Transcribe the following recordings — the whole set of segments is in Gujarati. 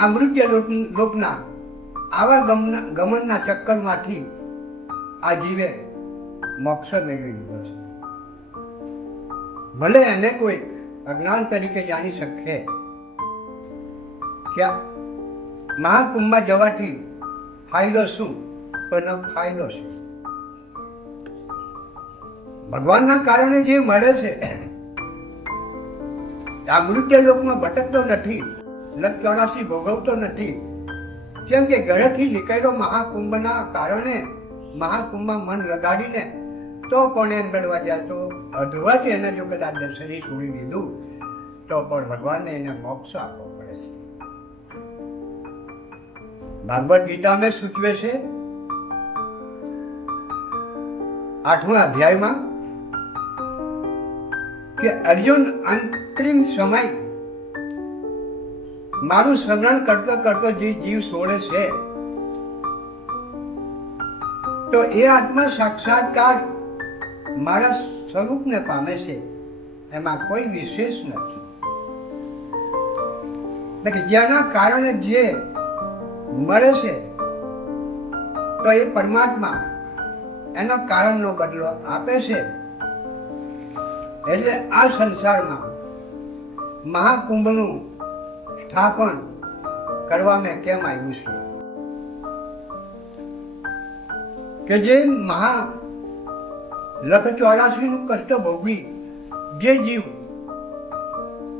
આ મૃત્યુ લોકના આવા ગમનના ચક્કરમાંથી આ જીવે મોક્ષ મેળવી લીધો છે. ભલે એને કોઈ અજ્ઞાન તરીકે જાણી શકે કે મહાકુંભમાં જવાથી ફાયદો શું, પણ ફાયદો છે ભગવાનના કારણે જે મળે છે. આ મૃત્યુ લોકમાં ભટકતો નથી, લખ 84 ભોગવતો નથી. કેમ કે ઘરેથી નીકળ્યો મહાકુંભના કારણે મહાકુંભમાં મન લગાડીને તો પણ એમ ગણવા જાય તો અધવટ એને જો કદાચ શરીર છોડી દીધું તો પણ ભગવાનને એને મોક્ષ આપવો પડે છે. ભાગવત ગીતામાં સૂચવે છે 8મા અધ્યાયમાં કે અર્જુન અંતરિમ સમય મારું સ્મરણ કરતો કરતો જે જીવ છોડે છે તો એ આત્મા સાક્ષાત્કાર મારા સ્વરૂપને પામે છે, એમાં કોઈ વિશેષ નથી. જેના કારણે જે મળે છે તો એ પરમાત્મા એનો કારણનો બદલો આપે છે. એટલે આ સંસારમાં મહાકુંભનું સ્થાપન કરવામાં કેમ આવ્યું છે કે જે લખ 84 નું કષ્ટ ભોગવી જે જીવ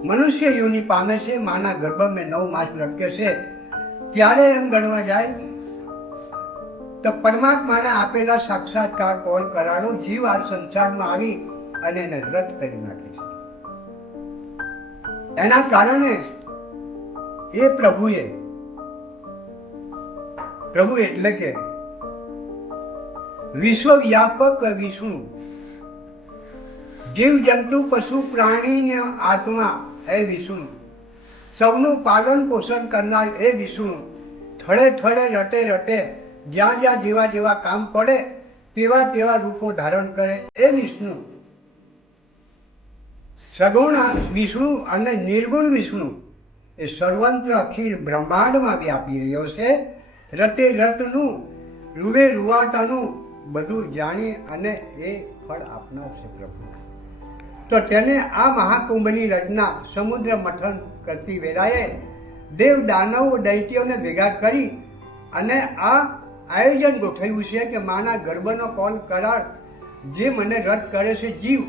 મનુષ્ય યોનિ પામે છે, માના ગર્ભમાં 9 માસ લટકે છે, ત્યારે એમ ગણવા જાય તો પરમાત્માને આપેલા સાક્ષાત્કાર કોલ કરાનો જીવ આ સંસારમાં આવી અને એને રદ કરી નાખે છે. એના કારણે એ પ્રભુ એટલે કે વિશ્વવ્યાપક વિષ્ણુ, જીવ જંતુ પશુ પ્રાણી આત્મા એ વિષ્ણુ, સૌનું પાલન પોષણ કરનાર એ વિષ્ણુ, થળે થળે રટે રટે જ્યાં જ્યાં જેવા જેવા કામ પડે તેવા તેવા રૂપો ધારણ કરે એ વિષ્ણુ, સગુણ વિષ્ણુ અને નિર્ગુણ વિષ્ણુ એ સર્વત્ર અખિલ બ્રહ્માંડમાં વ્યાપી રહ્યો છે. રતે રતનું રૂવે રૂવાટાનું બધું જાણી અને એ ફળ આપનાર છે પ્રભુ. તો તેને આ મહાકુંભની રચના સમુદ્ર મથન કરતી વેળાએ દેવ દાનવ દૈત્યોને ભેગા કરી અને આ આયોજન ગોઠવ્યું છે કે માના ગર્ભનો કોલ કરાર જે મને રદ કરે છે જીવ,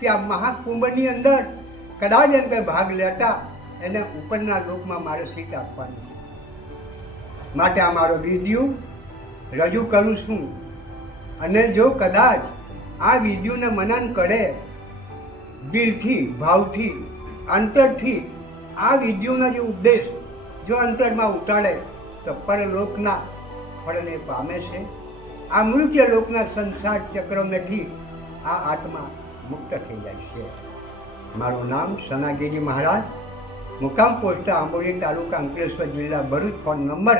કે આ મહાકુંભની અંદર કદાચ એમ કે ભાગ લેતા એને ઉપરના લોકમાં મારે સીટ આપવાની છે. માટે આ મારો વિડીયો રજૂ કરું છું. અને જો કદાચ આ વિડીયોને મનન કરે દિલથી, ભાવથી, અંતરથી આ વિડીયોના જે ઉપદેશ જો અંતરમાં ઉતારે તો પરલોકના ફળને પામે છે. આ મૃત્યુ લોકના સંસાર ચક્રમાંથી આ આત્મા મુક્ત થઈ જાય છે. મારું નામ સનાગીરી મહારાજ, મુકામ પોસ્ટ આંબોલી, તાલુકા અંકલેશ્વર, જિલ્લા ભરૂચ. Phone number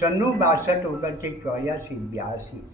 96 62 29 84 82.